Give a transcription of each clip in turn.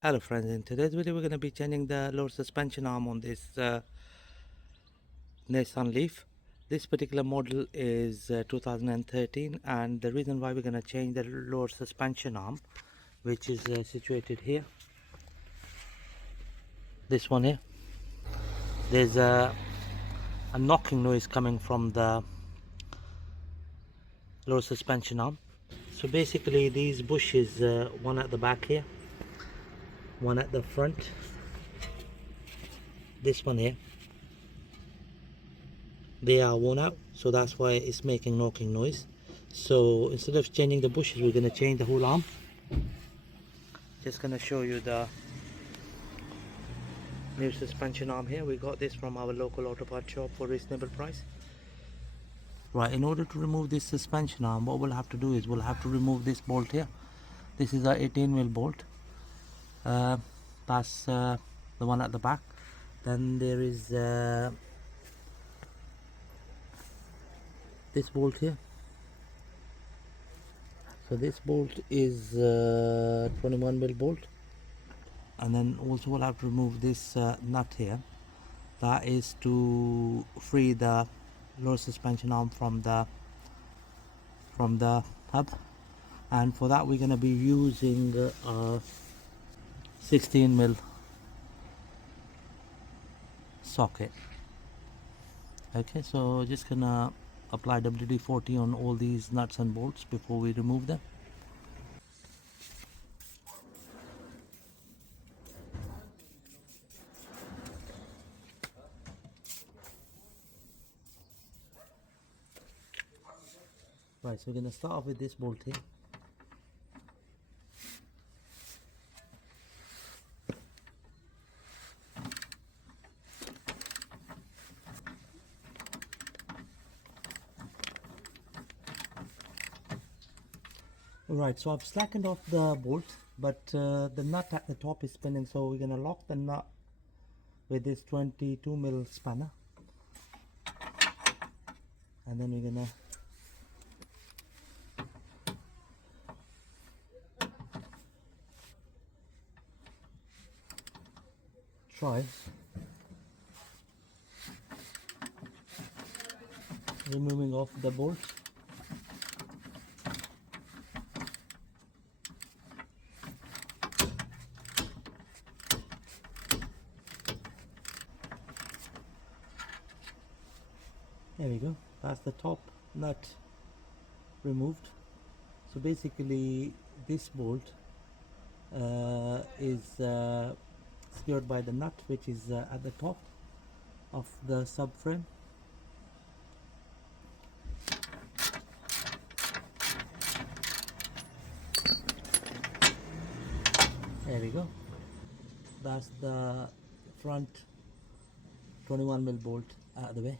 Hello friends, in today's video we're going to be changing the lower suspension arm on this Nissan Leaf. This particular model is 2013, and the reason why we're going to change the lower suspension arm, which is situated here, this one here, there's a knocking noise coming from the lower suspension arm. So basically these bushes, one at the back here, one at the front, this one here, they are worn out, so that's why it's making knocking noise. So instead of changing the bushes, we're going to change the whole arm. Just going to show you the new suspension arm here. We got this from our local auto part shop for reasonable price. Right, in order to remove this suspension arm, what we'll have to do is we'll have to remove this bolt here. This is a 18mm bolt. That's the one at the back. Then there is this bolt here. So this bolt is 21mm bolt, and then also we'll have to remove this nut here. That is to free the lower suspension arm from the hub, and for that we're going to be using a 16mm socket. Okay, so just gonna apply WD-40 on all these nuts and bolts before we remove them. Right, so we're gonna start off with this bolt here. Right, so I've slackened off the bolt, but the nut at the top is spinning, so we're gonna lock the nut with this 22mm spanner, and then we're gonna try removing off the bolt. There we go, that's the top nut removed. So basically this bolt is secured by the nut, which is at the top of the subframe. There we go, that's the front 21mm bolt out of the way.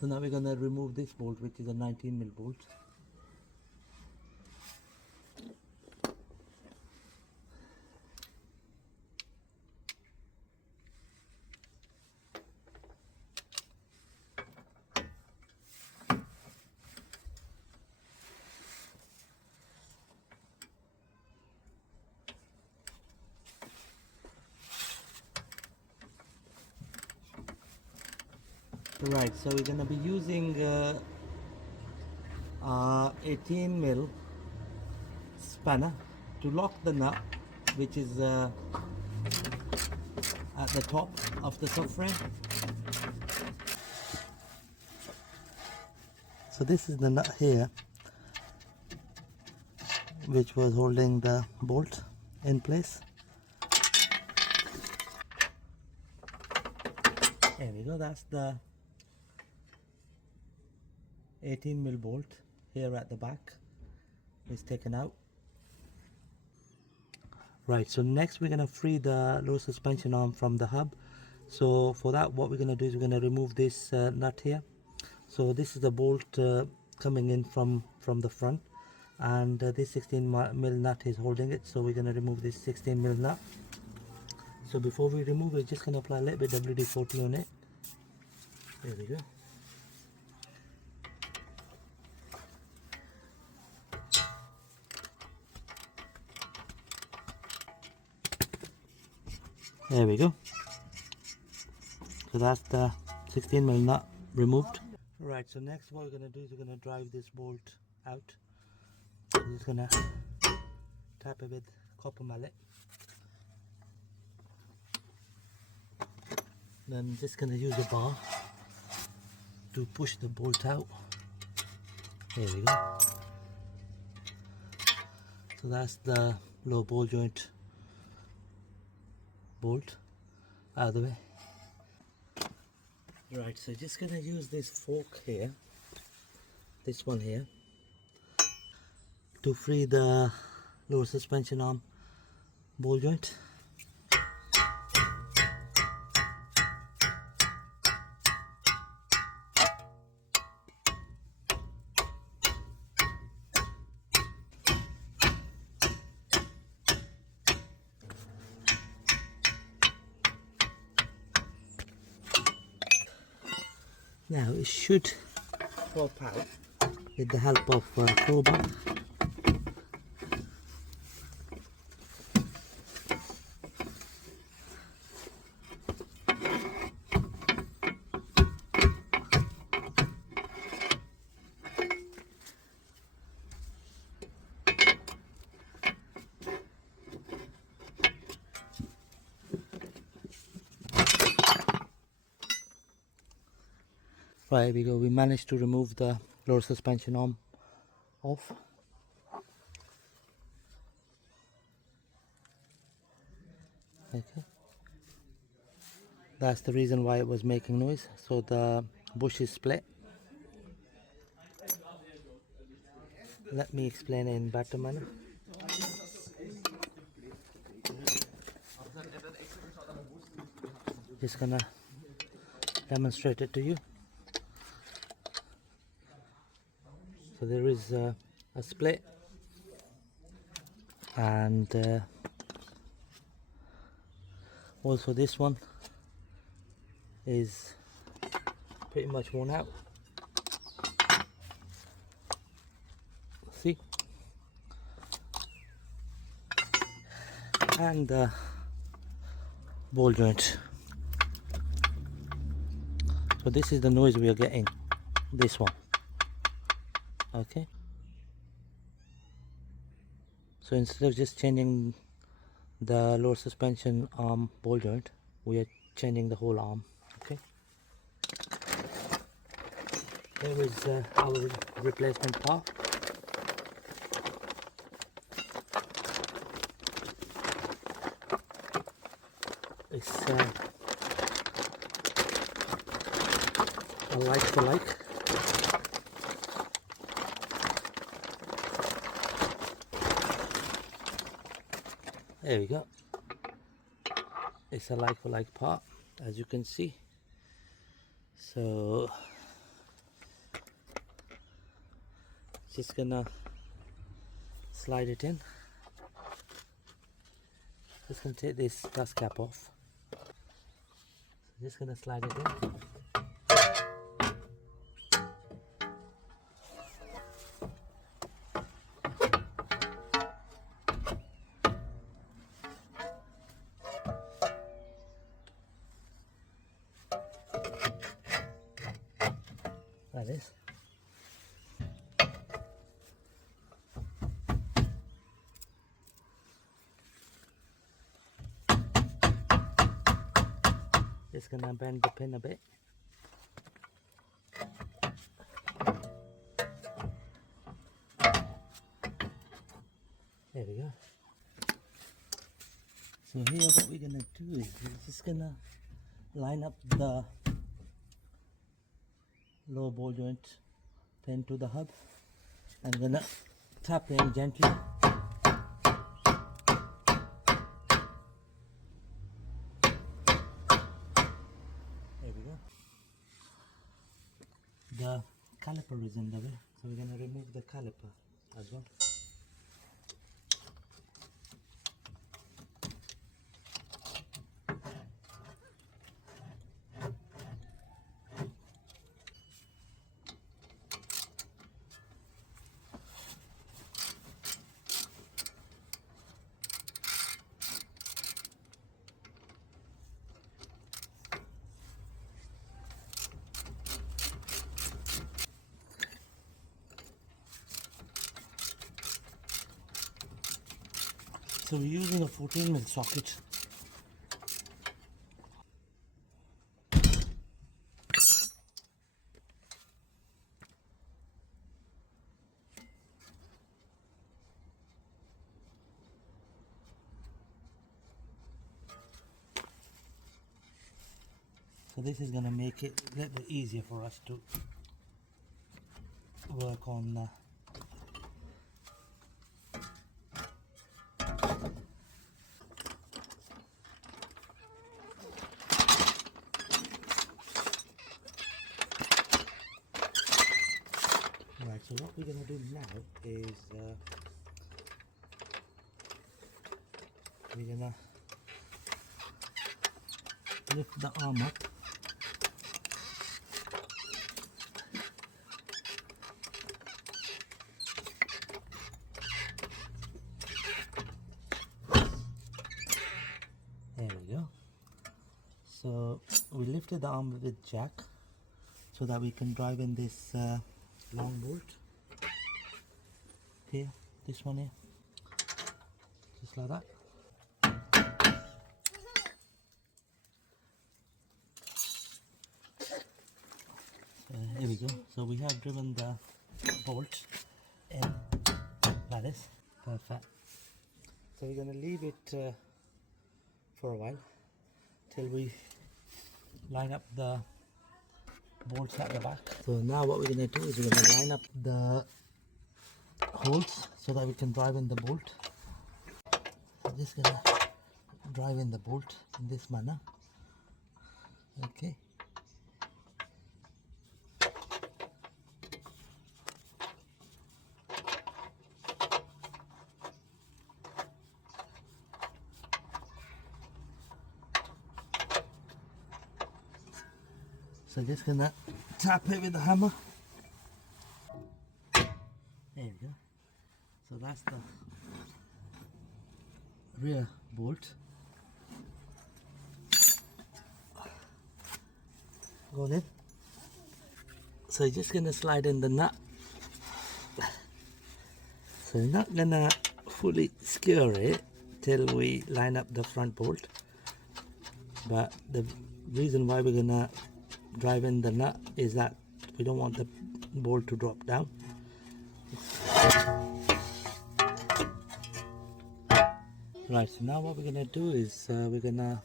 So now we're going to remove this bolt, which is a 19mm bolt. Right, so we're going to be using 18mm spanner to lock the nut, which is at the top of the subframe. So this is the nut here, which was holding the bolt in place. There we go, that's the 18mm bolt here at the back is taken out. Right, so next we're going to free the lower suspension arm from the hub. So for that, what we're going to do is we're going to remove this nut here. So this is the bolt coming in from the front, and this 16mm nut is holding it, so we're going to remove this 16mm nut. So before we remove it, just going to apply a little bit WD-40 on it. There we go. There we go. So that's the 16mm nut removed. Right, so next what we're going to do is we're going to drive this bolt out. I'm just going to tap it with copper mallet. Then I'm just going to use a bar to push the bolt out. There we go. So that's the low ball joint bolt out of the way. Right, so just gonna use this fork here, this one here, to free the lower suspension arm ball joint. Now it should pop out with the help of a crowbar. Right, here we go. We managed to remove the lower suspension arm off. Okay. That's the reason why it was making noise. So the bush is split. Let me explain it in better manner. Just gonna demonstrate it to you. So there is a split, and also this one is pretty much worn out. See? And the ball joint. So this is the noise we are getting, this one. Okay, so instead of just changing the lower suspension arm ball joint, we are changing the whole arm. Okay, here is our replacement part. It's a like for like. There we go. It's a like for like part, as you can see. So just gonna slide it in. Just gonna take this dust cap off. So just gonna slide it in. Like this. Just gonna bend the pin a bit. There we go. So here what we're gonna do is we're just gonna line up the lower ball joint pin to the hub. I'm gonna tap in gently. There we go. The caliper is in the way, so we're gonna remove the caliper as well. So we're using a 14mm socket. So this is going to make it a little bit easier for us to work on. Right, so what we're going to do now is we're going to lift the arm up. There we go. So we lifted the arm with jack so that we can drive in this long bolt here, this one here, just like that. Here we go. So we have driven the bolt in like this. Perfect. So we're going to leave it for a while till we line up the bolts at the back. So now what we're going to do is we're going to line up the holes so that we can drive in the bolt. I'm just going to drive in the bolt in this manner. Okay. So just gonna tap it with the hammer. There we go. So that's the rear bolt. Go in. So you're just gonna slide in the nut. So you're not gonna fully secure it till we line up the front bolt. But the reason why we're gonna drive in the nut is that we don't want the bolt to drop down. Right, so now what we're gonna do is we're gonna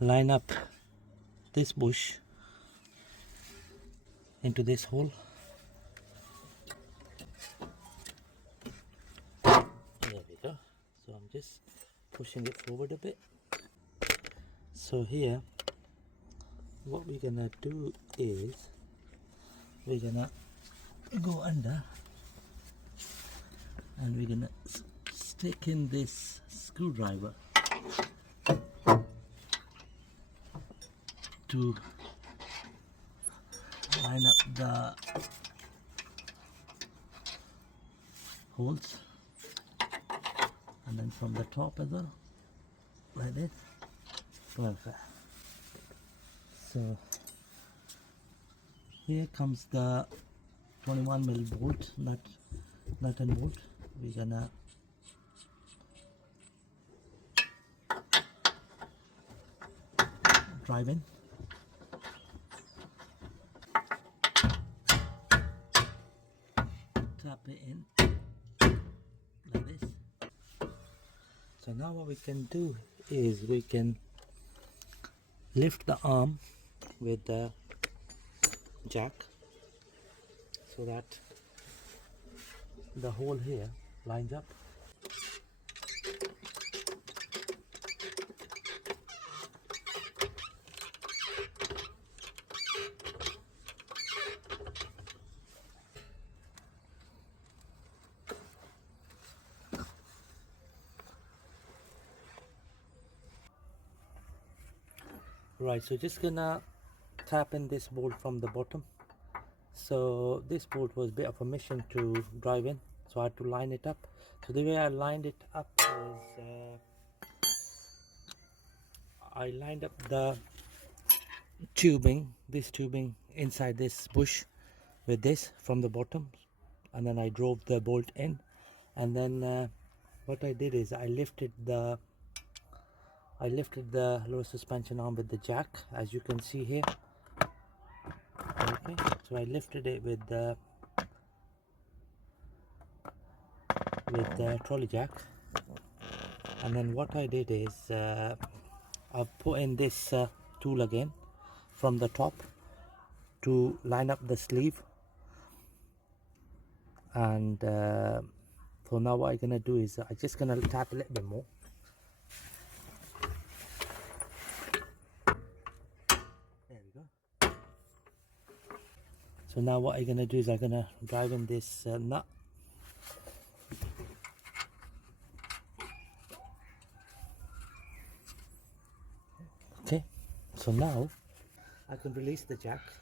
line up this bush into this hole. There we go. So I'm just pushing it forward a bit. So here what we're gonna do is we're gonna go under and we're gonna stick in this screwdriver to line up the holes, and then from the top as well, like this. Perfect. So here comes the 21mm bolt, nut and bolt. We're gonna drive in. Tap it in like this. So now what we can do is we can lift the arm with the jack so that the hole here lines up. Right, so just gonna tap in this bolt from the bottom. So this bolt was a bit of a mission to drive in, so I had to line it up. So the way I lined it up is I lined up the tubing, this tubing inside this bush with this from the bottom, and then I drove the bolt in, and then what I did is I lifted the lower suspension arm with the jack, as you can see here. Okay, so I lifted it with the trolley jack, and then what I did is I've put in this tool again from the top to line up the sleeve. And for now what I'm gonna do is I'm just gonna tap a little bit more. There we go. So now what I'm gonna do is I'm gonna drive in this nut. Okay, so now I can release the jack.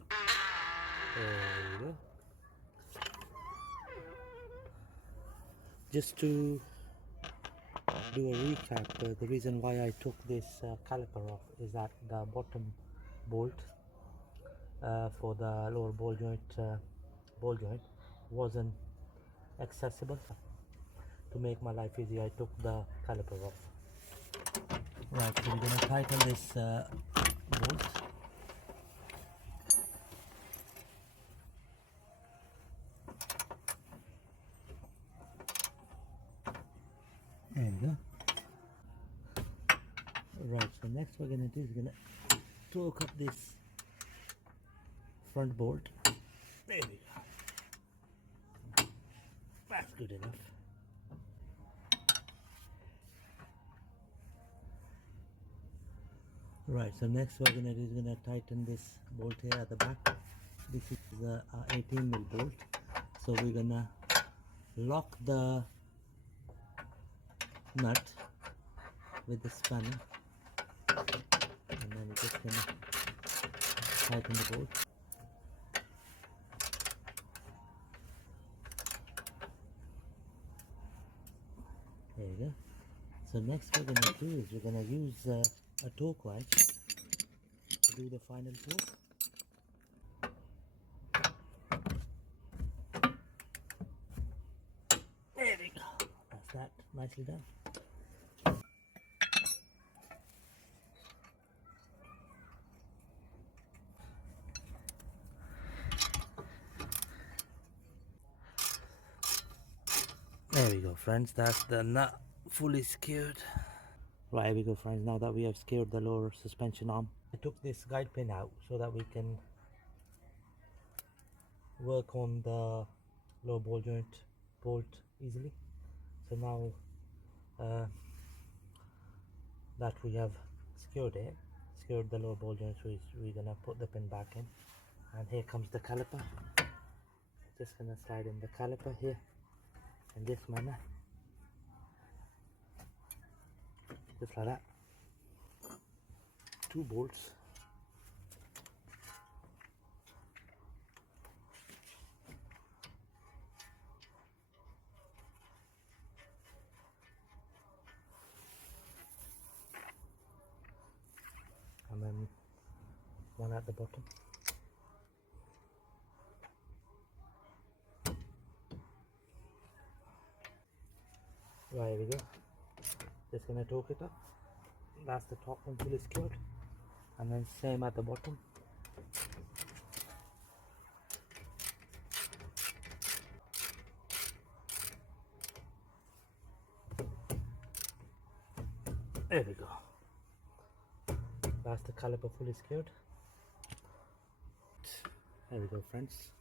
There we go. Just to do a recap, the reason why I took this caliper off is that the bottom bolt for the lower ball joint wasn't accessible. To make my life easy, I took the caliper off. Right, so we're going to tighten this bolt. There we go. Right, so next we're going to do is going to torque up this front bolt. There we go. That's good enough. Right, so next we're going to do is going to tighten this bolt here at the back. This is a 18mm bolt. So we're going to lock the nut with the spanner, and then we're just going to tighten the bolt. There you go. So next we're going to do is we're going to use a torque wrench to do the final torque. There we go. That's that. Nicely done. There we go, friends. That's the nut fully secured. Right, here we go, friends. Now that we have secured the lower suspension arm, I took this guide pin out so that we can work on the lower ball joint bolt easily. So now that we have secured the lower ball joint, we're gonna put the pin back in, and here comes the caliper. Just gonna slide in the caliper here in this manner, just like that. 2 bolts. And then 1 at the bottom. Right, here we go. Just gonna torque it up. That's the top one fully secured, and then same at the bottom. There we go. That's the caliper fully secured. There we go, friends.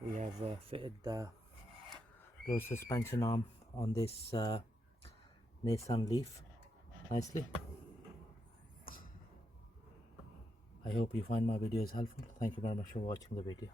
We have fitted the lower suspension arm on this Nissan Leaf nicely. I hope you find my videos helpful. Thank you very much for watching the video.